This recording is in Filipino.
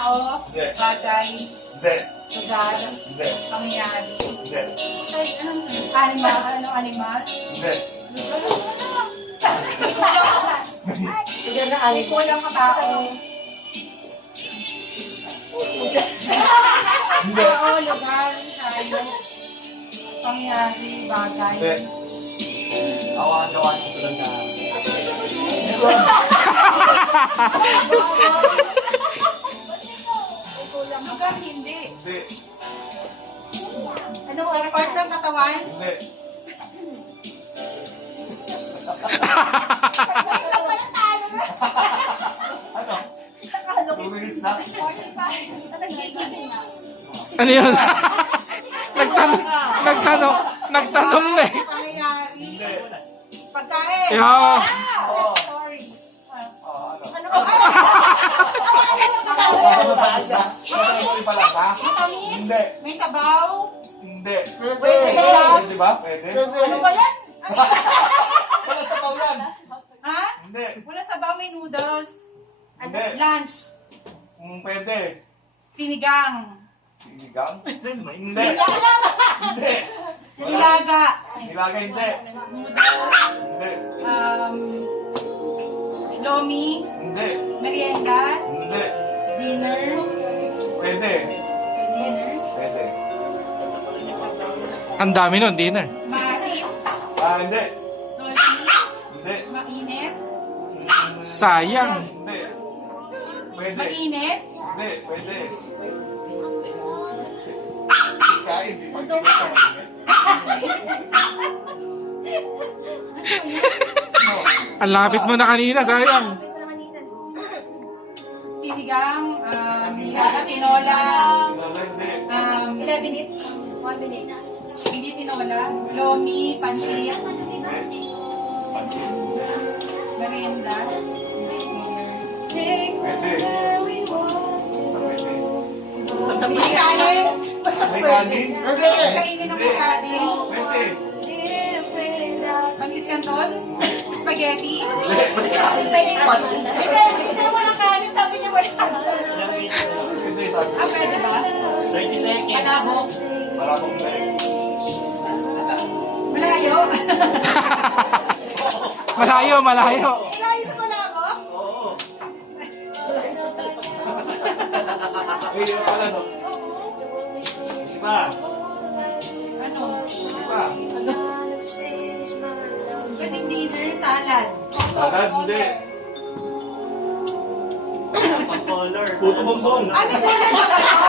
Tao, Hindi. bagay, Hindi. lugar, Hindi. pangyayari. Hindi. Ay, anong animal? Anong animal? Hindi. Lugar na animal. Kulang ka tao. Hindi. Tao, lugar, tayo, pangyayari, bagay. Hindi. Gawa niya sa lugar. Lugar, hindi. Hindi. Ano part ng katawan? Hindi. Isang pala talo na. Ano? 2 minutes na? Ano yun? Nagtanong na eh. Pangyayari. Hindi. Pagkain. Yeah. Oo. Sorry. Ano? Ano ba? Ano ba? Ano pala ba? Matamis? Hindi. May sabaw? Hindi. Pwede. Pwede ba? Pwede. Ano ba yan? Wala sa paulan. Ha? Hindi. Wala sabaw, may noodles. Hindi. Lunch. Pwede. Sinigang. Sinigang? Hindi. Hindi alam. Hindi. Nilaga. Nilaga hindi. Noodles. Hindi. Lomi. Hindi. Merienda. Hindi. Dinner. Pwede. Dinner. Pwede. Ang dami nun, dinner. Maasim. Hindi. Salty. Hindi. Mainit. Sayang. Hindi. Pwede. Mainit. Hindi. Pwede. Kain. Di ba? Ang lapit mo na kanina, sayang. Sinigang. Nilaga. Tinola. Hindi. 11 minutes. 1 minute. Hindi tinola. Lomi. Pansit. Hindi. Pansin. Merienda. Pwede. Sa pwede. May kanin. May kanin? Pwede kainin ng may kanin. Pwede. Pansit canton. Spaghetti. May kanin. Pansin. Hindi, walang kanin. Sabi niya wala. Pwede. Sabi. Pwede ba? 30 seconds. Palabok. Maraming hindi. Malayo. Malayo. Malayo sa palabok? Oo. Eh, yun pala, no? Diba? Ano? Diba? Pwedeng dinner, salad. Salad, hindi. Color. Puto bongbong. Ano ba?